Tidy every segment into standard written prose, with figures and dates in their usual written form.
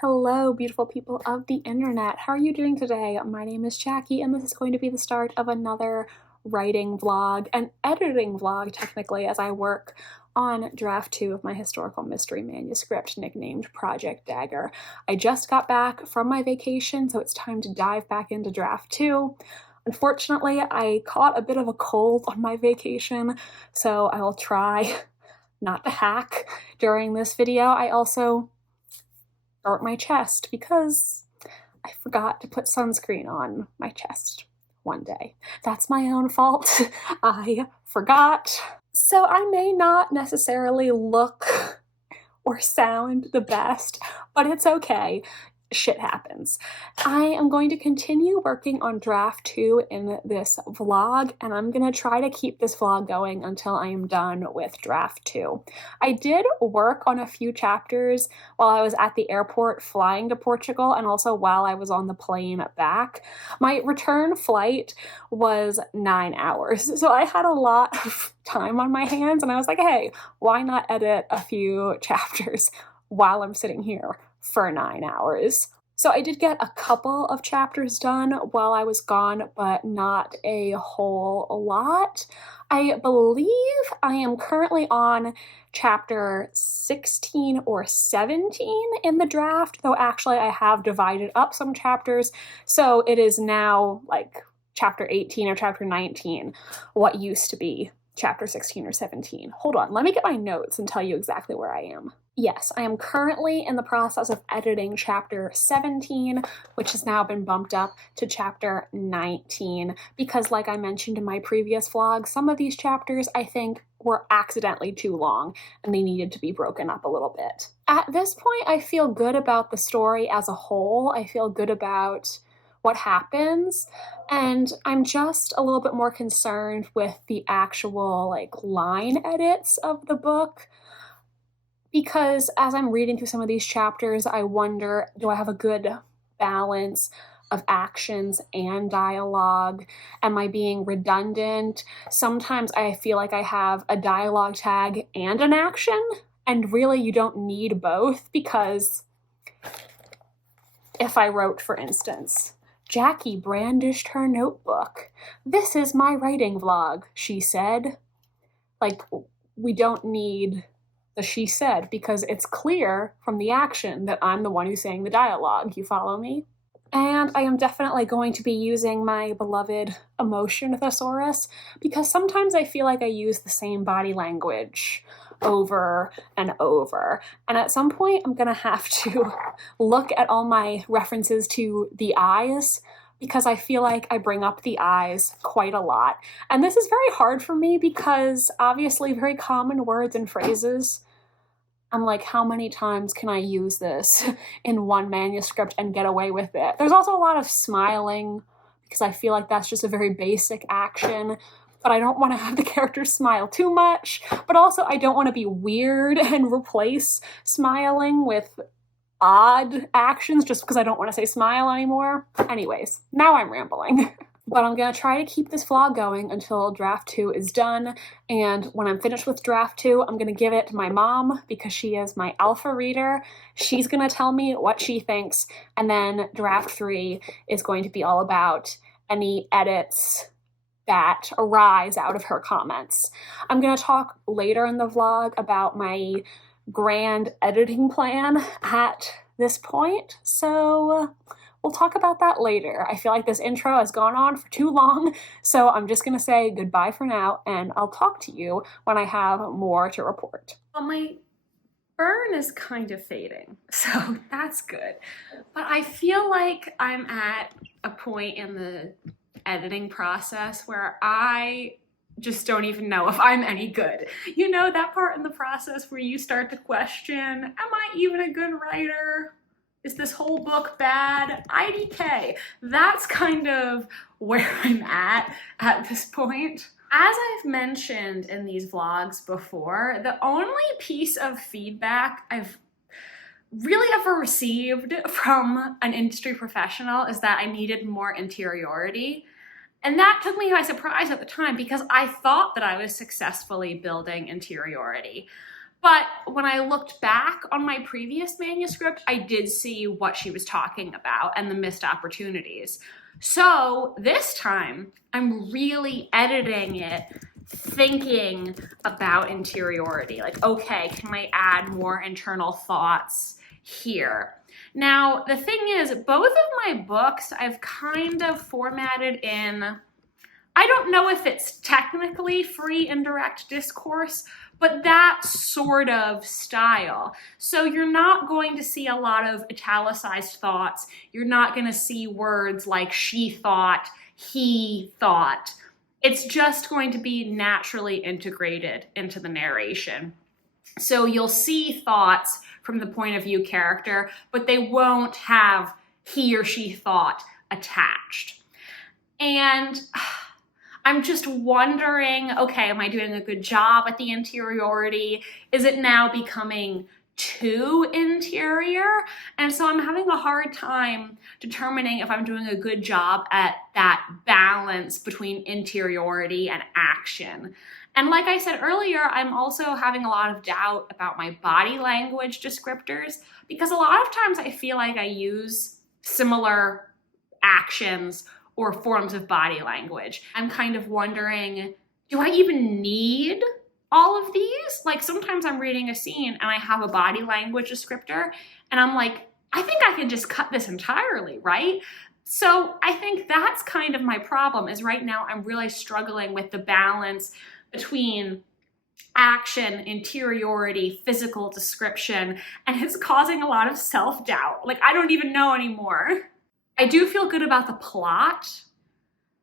Hello, beautiful people of the internet. How are you doing today? My name is Jackie, and this is going to be the start of another writing vlog, an editing vlog, technically, as I work on draft 2 of my historical mystery manuscript nicknamed Project Dagger. I just got back from my vacation, so it's time to dive back into draft 2. Unfortunately, I caught a bit of a cold on my vacation, so I will try not to hack during this video. I also burnt my chest because I forgot to put sunscreen on my chest one day. That's my own fault. I forgot. So I may not necessarily look or sound the best, but it's okay. Shit happens. I am going to continue working on draft 2 in this vlog, and I'm gonna try to keep this vlog going until I am done with draft 2. I did work on a few chapters while I was at the airport flying to Portugal, and also while I was on the plane back. My return flight was 9 hours, so I had a lot of time on my hands, and I was like, hey, why not edit a few chapters while I'm sitting here for 9 hours. So I did get a couple of chapters done while I was gone, but not a whole lot. I believe I am currently on chapter 16 or 17 in the draft, though actually I have divided up some chapters, so it is now like chapter 18 or chapter 19, what used to be chapter 16 or 17. Hold on, let me get my notes and tell you exactly where I am. Yes, I am currently in the process of editing chapter 17, which has now been bumped up to chapter 19, because like I mentioned in my previous vlog, some of these chapters I think were accidentally too long and they needed to be broken up a little bit. At this point, I feel good about the story as a whole. I feel good about what happens, and I'm just a little bit more concerned with the actual line edits of the book, because as I'm reading through some of these chapters, I wonder, do I have a good balance of actions and dialogue? Am I being redundant? Sometimes I feel like I have a dialogue tag and an action, and really you don't need both, because if I wrote, for instance, Jackie brandished her notebook. "This is my writing vlog," she said. We don't need the "she said," because it's clear from the action that I'm the one who's saying the dialogue. You follow me? And I am definitely going to be using my beloved emotion thesaurus, because sometimes I feel like I use the same body language over and over. And at some point, I'm gonna have to look at all my references to the eyes, because I feel like I bring up the eyes quite a lot. And this is very hard for me because obviously very common words and phrases, I'm like, how many times can I use this in one manuscript and get away with it? There's also a lot of smiling, because I feel like that's just a very basic action, but I don't want to have the characters smile too much, but also I don't want to be weird and replace smiling with odd actions just because I don't want to say smile anymore. Anyways, now I'm rambling. But I'm gonna try to keep this vlog going until draft 2 is done, and when I'm finished with draft 2, I'm gonna give it to my mom, because she is my alpha reader. She's gonna tell me what she thinks, and then draft 3 is going to be all about any edits that arise out of her comments. I'm gonna talk later in the vlog about my grand editing plan at this point, so we'll talk about that later. I feel like this intro has gone on for too long, so I'm just gonna say goodbye for now, and I'll talk to you when I have more to report. Well, my burn is kind of fading, so that's good. But I feel like I'm at a point in the editing process where I just don't even know if I'm any good. You know, that part in the process where you start to question, am I even a good writer? Is this whole book bad? IDK. That's kind of where I'm at this point. As I've mentioned in these vlogs before, the only piece of feedback I've really ever received from an industry professional is that I needed more interiority. And that took me by surprise at the time, because I thought that I was successfully building interiority. But when I looked back on my previous manuscript, I did see what she was talking about and the missed opportunities. So this time, I'm really editing it, thinking about interiority. Like, okay, can I add more internal thoughts here? Now, the thing is, both of my books I've kind of formatted in, I don't know if it's technically free indirect discourse, but that sort of style. So you're not going to see a lot of italicized thoughts. You're not going to see words like she thought, he thought. It's just going to be naturally integrated into the narration. So you'll see thoughts from the point of view character, but they won't have he or she thought attached. And I'm just wondering, okay, am I doing a good job at the interiority? Is it now becoming too interior? And so I'm having a hard time determining if I'm doing a good job at that balance between interiority and action. And like I said earlier, I'm also having a lot of doubt about my body language descriptors, because a lot of times I feel like I use similar actions or forms of body language. I'm kind of wondering, do I even need all of these? Like sometimes I'm reading a scene and I have a body language descriptor and I'm like, I think I can just cut this entirely, right? So I think that's kind of my problem, is right now I'm really struggling with the balance between action, interiority, physical description, and it's causing a lot of self-doubt. Like I don't even know anymore. I do feel good about the plot,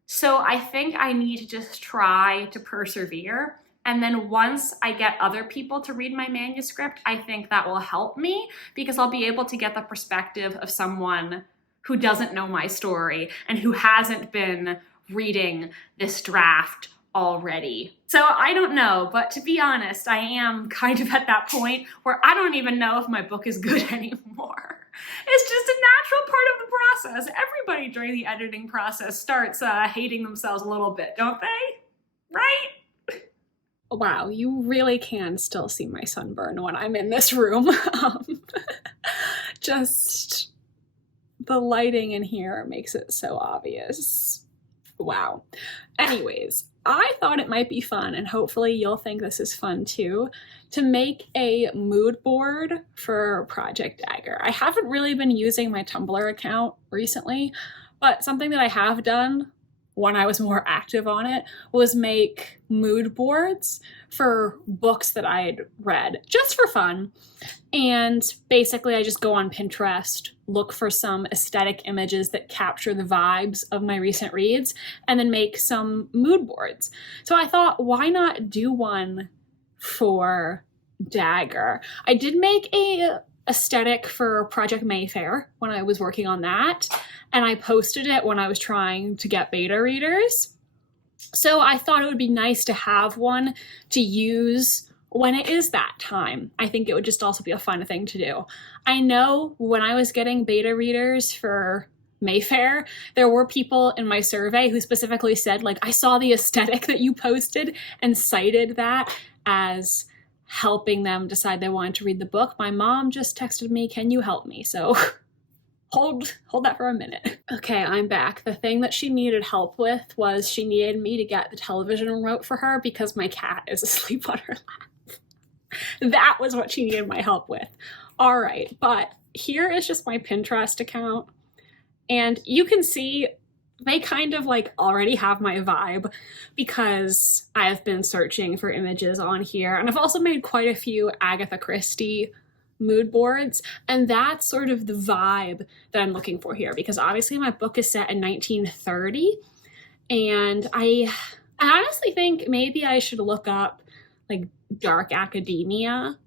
so I think I need to just try to persevere. And then once I get other people to read my manuscript, I think that will help me, because I'll be able to get the perspective of someone who doesn't know my story and who hasn't been reading this draft already. So I don't know, but to be honest, I am kind of at that point where I don't even know if my book is good anymore. It's just a natural part of the process. Everybody during the editing process starts hating themselves a little bit, don't they? Right? Wow, you really can still see my sunburn when I'm in this room. Just the lighting in here makes it so obvious. Wow. Anyways, I thought it might be fun, and hopefully you'll think this is fun too, to make a mood board for Project Dagger. I haven't really been using my Tumblr account recently, but something that I have done when I was more active on it was make mood boards for books that I'd read just for fun. And basically I just go on Pinterest, look for some aesthetic images that capture the vibes of my recent reads, and then make some mood boards. So I thought, why not do one for Dagger? I did make a aesthetic for Project Mayfair when I was working on that, and I posted it when I was trying to get beta readers. So I thought it would be nice to have one to use when it is that time. I think it would just also be a fun thing to do. I know when I was getting beta readers for Mayfair, there were people in my survey who specifically said, like, I saw the aesthetic that you posted and cited that as helping them decide they wanted to read the book. My mom just texted me, can you help me? So hold that for a minute. Okay, I'm back. The thing that she needed help with was she needed me to get the television remote for her because my cat is asleep on her lap. That was what she needed my help with. All right, but here is just my Pinterest account. And you can see they kind of like already have my vibe because I have been searching for images on here. And I've also made quite a few Agatha Christie mood boards, and that's sort of the vibe that I'm looking for here, because obviously my book is set in 1930, and I honestly think maybe I should look up like dark academia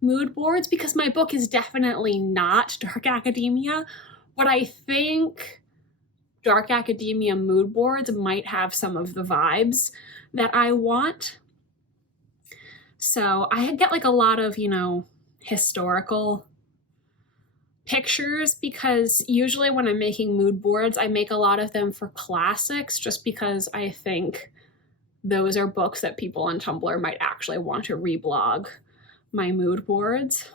mood boards, because my book is definitely not dark academia, but I think dark academia mood boards might have some of the vibes that I want. So I get like a lot of, you know, historical pictures, because usually when I'm making mood boards, I make a lot of them for classics, just because I think those are books that people on Tumblr might actually want to reblog my mood boards,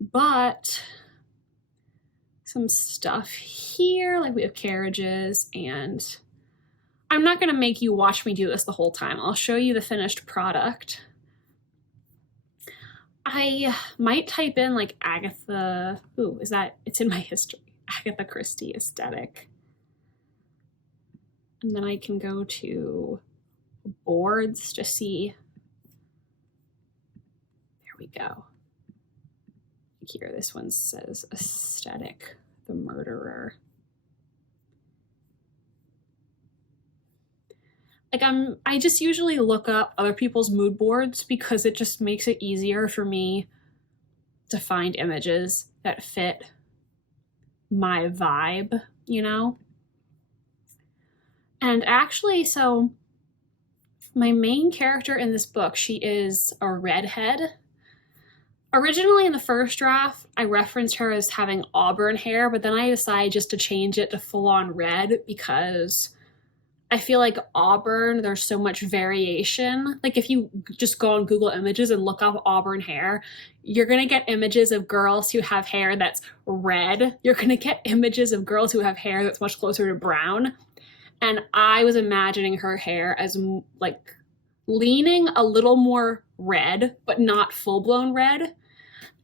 but some stuff here, like we have carriages, and I'm not gonna make you watch me do this the whole time. I'll show you the finished product. I might type in like Agatha, ooh, is that, it's in my history, Agatha Christie aesthetic. And then I can go to boards to see, there we go. Here, this one says aesthetic, the murderer. Like I just usually look up other people's mood boards because it just makes it easier for me to find images that fit my vibe, you know? And actually, so my main character in this book, she is a redhead. Originally in the first draft, I referenced her as having auburn hair, but then I decided just to change it to full-on red because I feel like auburn, there's so much variation. Like if you just go on Google Images and look up auburn hair, you're gonna get images of girls who have hair that's red. You're gonna get images of girls who have hair that's much closer to brown. And I was imagining her hair as like leaning a little more red, but not full-blown red.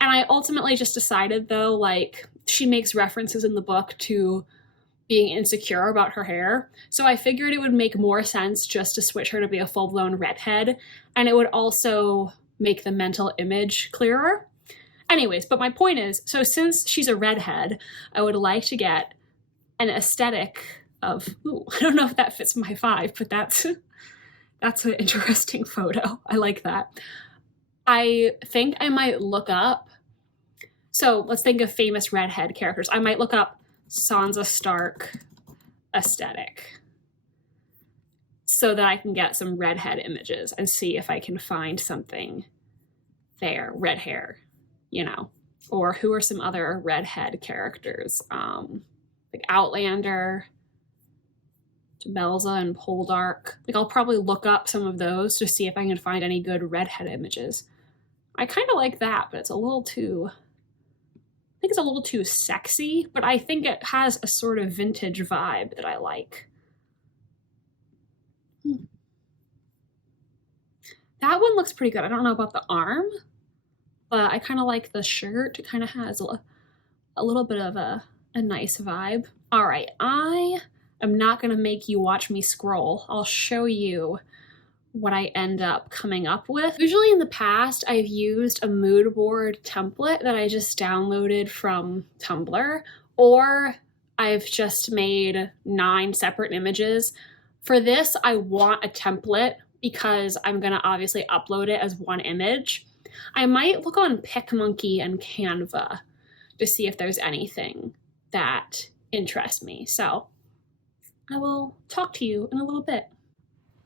And I ultimately just decided though, like she makes references in the book to being insecure about her hair. So I figured it would make more sense just to switch her to be a full-blown redhead. And it would also make the mental image clearer. Anyways, but my point is, so since she's a redhead, I would like to get an aesthetic of, ooh, I don't know if that fits my vibe, but that's an interesting photo. I like that. I think I might look up, so let's think of famous redhead characters. I might look up Sansa Stark aesthetic so that I can get some redhead images and see if I can find something there, red hair, you know, or who are some other redhead characters, like Outlander, Belza and Poldark. Like I'll probably look up some of those to see if I can find any good redhead images. I kind of like that, but it's a little too, I think it's a little too sexy, but I think it has a sort of vintage vibe that I like. That one looks pretty good. I don't know about the arm, but I kind of like the shirt. It kind of has a little bit of a nice vibe. All right, I am not going to make you watch me scroll. I'll show you what I end up coming up with. Usually in the past, I've used a mood board template that I just downloaded from Tumblr, or I've just made 9 separate images. For this, I want a template because I'm gonna obviously upload it as one image. I might look on PicMonkey and Canva to see if there's anything that interests me. So I will talk to you in a little bit.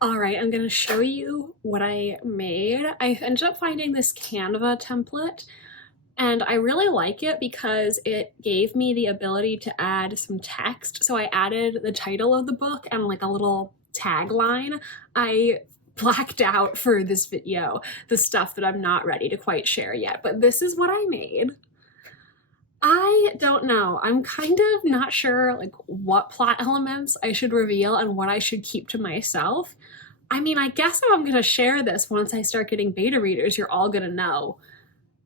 All right, I'm gonna show you what I made. I ended up finding this Canva template and I really like it because it gave me the ability to add some text. So I added the title of the book and like a little tagline. I blacked out for this video the stuff that I'm not ready to quite share yet, but this is what I made. I don't know. I'm kind of not sure like what plot elements I should reveal and what I should keep to myself. I mean, I guess if I'm gonna share this once I start getting beta readers, you're all gonna know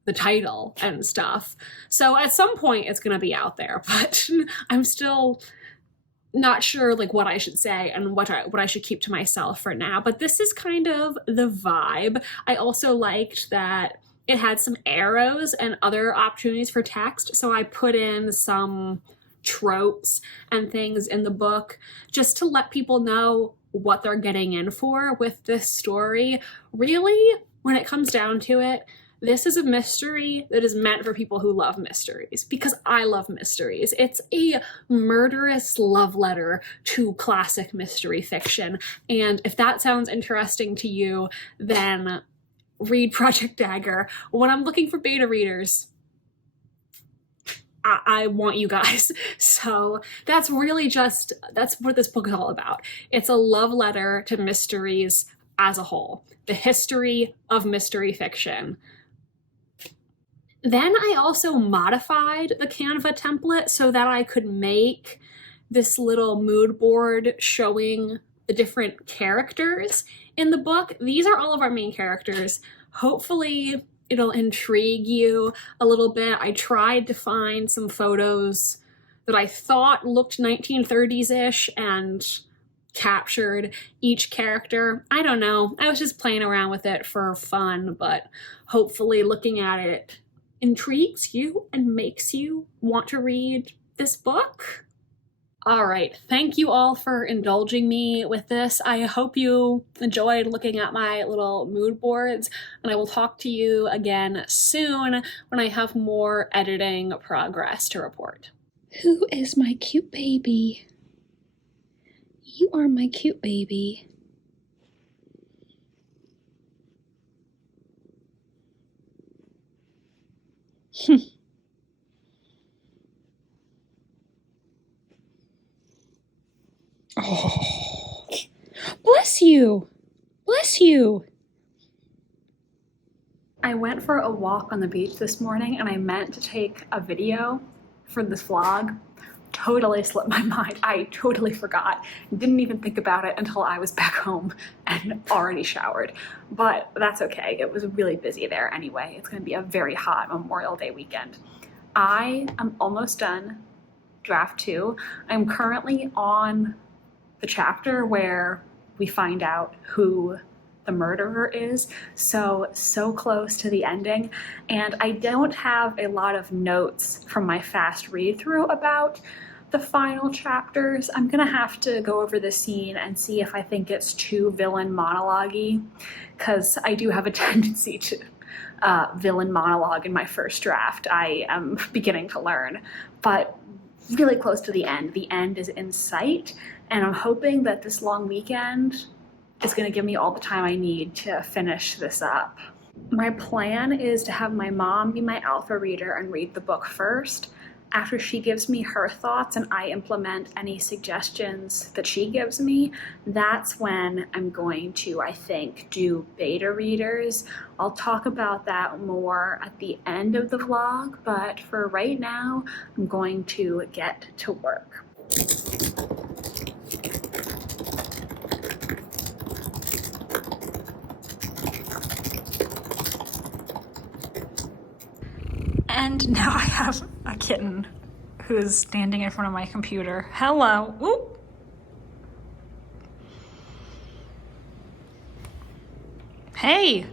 the title and stuff. So at some point it's gonna be out there, but I'm still not sure like what I should say and what I should keep to myself for now. But this is kind of the vibe. I also liked that it had some arrows and other opportunities for text. So I put in some tropes and things in the book just to let people know what they're getting in for with this story. Really, when it comes down to it, this is a mystery that is meant for people who love mysteries, because I love mysteries. It's a murderous love letter to classic mystery fiction. And if that sounds interesting to you, then read Project Dagger. When I'm looking for beta readers, I want you guys. So that's really just, that's what this book is all about. It's a love letter to mysteries as a whole. The history of mystery fiction Then I also modified the Canva template so that I could make this little mood board showing the different characters in the book. These are all of our main characters. Hopefully it'll intrigue you a little bit. I tried to find some photos that I thought looked 1930s-ish and captured each character. I don't know. I was just playing around with it for fun, but hopefully looking at it intrigues you and makes you want to read this book. All right, thank you all for indulging me with this. I hope you enjoyed looking at my little mood boards, and I will talk to you again soon when I have more editing progress to report. Who is my cute baby? You are my cute baby. Oh, bless you. Bless you. I went for a walk on the beach this morning and I meant to take a video for this vlog. Totally slipped my mind. I totally forgot. Didn't even think about it until I was back home and already showered. But that's okay. It was really busy there anyway. It's going to be a very hot Memorial Day weekend. I am almost done draft 2. I'm currently on the chapter where we find out who the murderer is, so close to the ending, and I don't have a lot of notes from my fast read through about the final chapters. I'm gonna have to go over the scene and see if I think it's too villain monologue-y, because I do have a tendency to villain monologue in my first draft. I am beginning to learn, but really close to the end. The end is in sight, and I'm hoping that this long weekend is going to give me all the time I need to finish this up. My plan is to have my mom be my alpha reader and read the book first. After she gives me her thoughts and I implement any suggestions that she gives me, that's when I'm going to, I think, do beta readers. I'll talk about that more at the end of the vlog, but for right now, I'm going to get to work. And now I have a kitten who is standing in front of my computer. Hello. Ooh. Hey.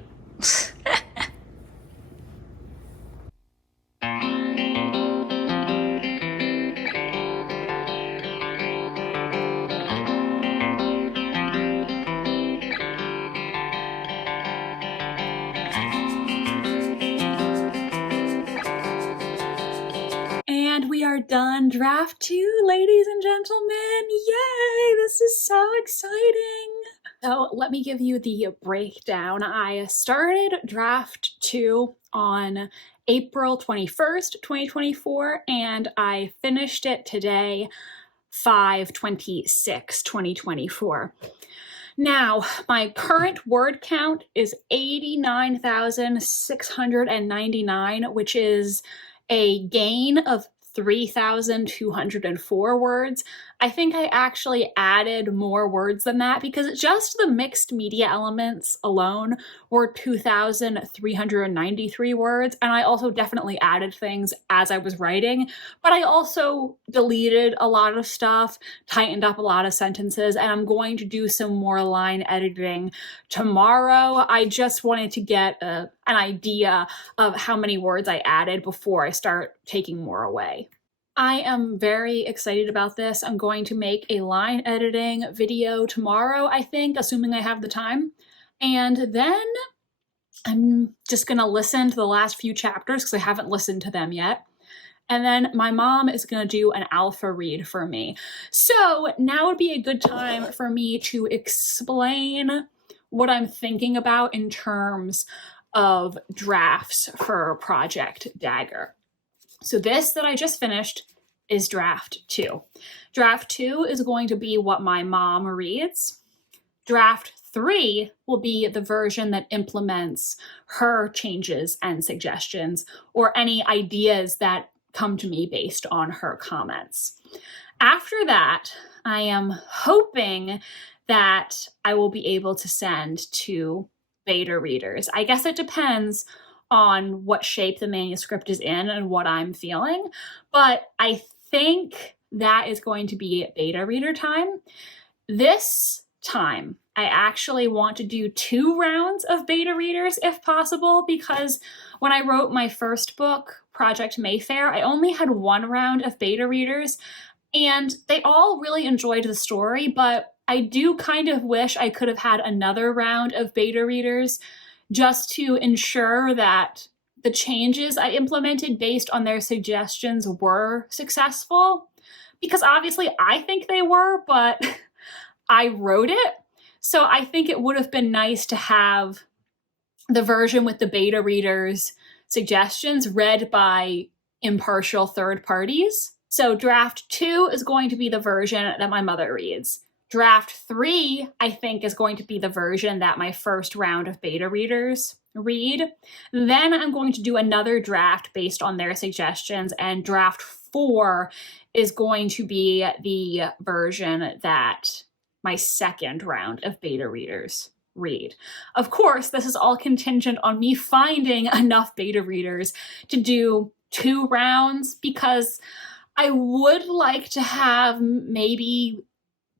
And we are done draft 2, ladies and gentlemen. Yay, this is so exciting. So let me give you the breakdown. I started draft 2 on April 21st, 2024, and I finished it today, 5/26/2024. Now, my current word count is 89,699, which is a gain of 3,204 words. I think I actually added more words than that because just the mixed media elements alone were 2,393 words, and I also definitely added things as I was writing, but I also deleted a lot of stuff, tightened up a lot of sentences, and I'm going to do some more line editing tomorrow. I just wanted to get an idea of how many words I added before I start taking more away. I am very excited about this. I'm going to make a line editing video tomorrow, I think, assuming I have the time. And then I'm just gonna listen to the last few chapters because I haven't listened to them yet. And then my mom is gonna do an alpha read for me. So now would be a good time for me to explain what I'm thinking about in terms of drafts for Project Dagger. So this that I just finished is draft 2. Draft 2 is going to be what my mom reads. Draft 3 will be the version that implements her changes and suggestions or any ideas that come to me based on her comments. After that, I am hoping that I will be able to send to beta readers. I guess it depends on what shape the manuscript is in and what I'm feeling, but I think that is going to be beta reader time. This time, I actually want to do 2 rounds of beta readers if possible, because when I wrote my first book, Project Mayfair, I only had 1 round of beta readers, and they all really enjoyed the story, but I do kind of wish I could have had another round of beta readers just to ensure that the changes I implemented based on their suggestions were successful. Because obviously I think they were, but I wrote it. So I think it would have been nice to have the version with the beta readers' suggestions read by impartial third parties. So draft 2 is going to be the version that my mother reads. Draft 3, I think, is going to be the version that my first round of beta readers read. Then I'm going to do another draft based on their suggestions, and draft 4 is going to be the version that my second round of beta readers read. Of course, this is all contingent on me finding enough beta readers to do 2 rounds, because I would like to have maybe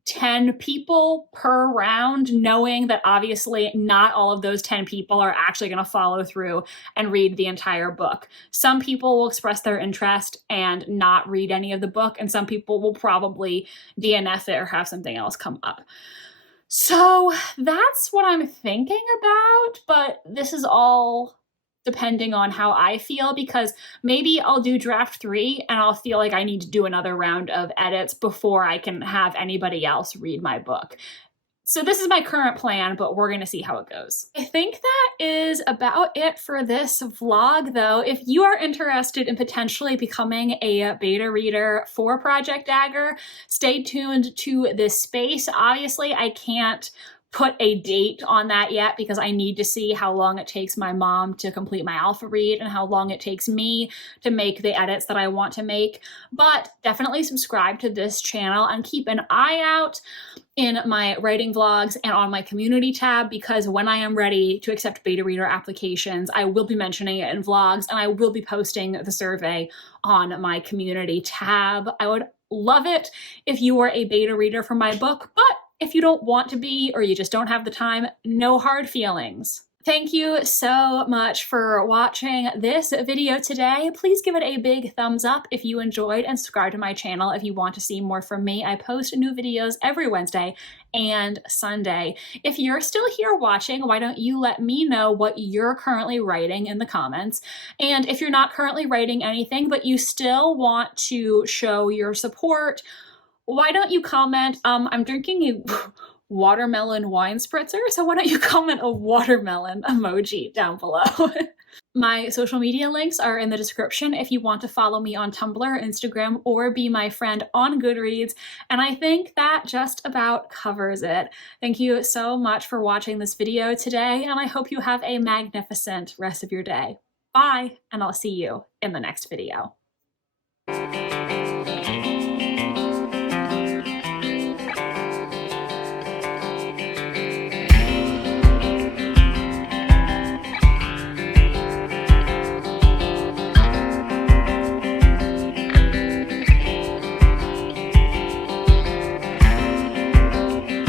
10 people per round, knowing that obviously not all of those 10 people are actually going to follow through and read the entire book. Some people will express their interest and not read any of the book, and some people will probably DNF it or have something else come up. So that's what I'm thinking about, but this is all depending on how I feel, because maybe I'll do draft 3 and I'll feel like I need to do another round of edits before I can have anybody else read my book. So this is my current plan, but we're going to see how it goes. I think that is about it for this vlog, though. If you are interested in potentially becoming a beta reader for Project Dagger, stay tuned to this space. Obviously, I can't put a date on that yet because I need to see how long it takes my mom to complete my alpha read and how long it takes me to make the edits that I want to make. But definitely subscribe to this channel and keep an eye out in my writing vlogs and on my community tab, because when I am ready to accept beta reader applications, I will be mentioning it in vlogs, and I will be posting the survey on my community tab. I would love it if you were a beta reader for my book, but if you don't want to be, or you just don't have the time, no hard feelings. Thank you so much for watching this video today. Please give it a big thumbs up if you enjoyed, and subscribe to my channel if you want to see more from me. I post new videos every Wednesday and Sunday. If you're still here watching, why don't you let me know what you're currently writing in the comments? And if you're not currently writing anything, but you still want to show your support, why don't you comment? I'm drinking a watermelon wine spritzer, so why don't you comment a watermelon emoji down below? My social media links are in the description if you want to follow me on Tumblr, Instagram, or be my friend on Goodreads. And I think that just about covers it. Thank you so much for watching this video today, and I hope you have a magnificent rest of your day. Bye, and I'll see you in the next video.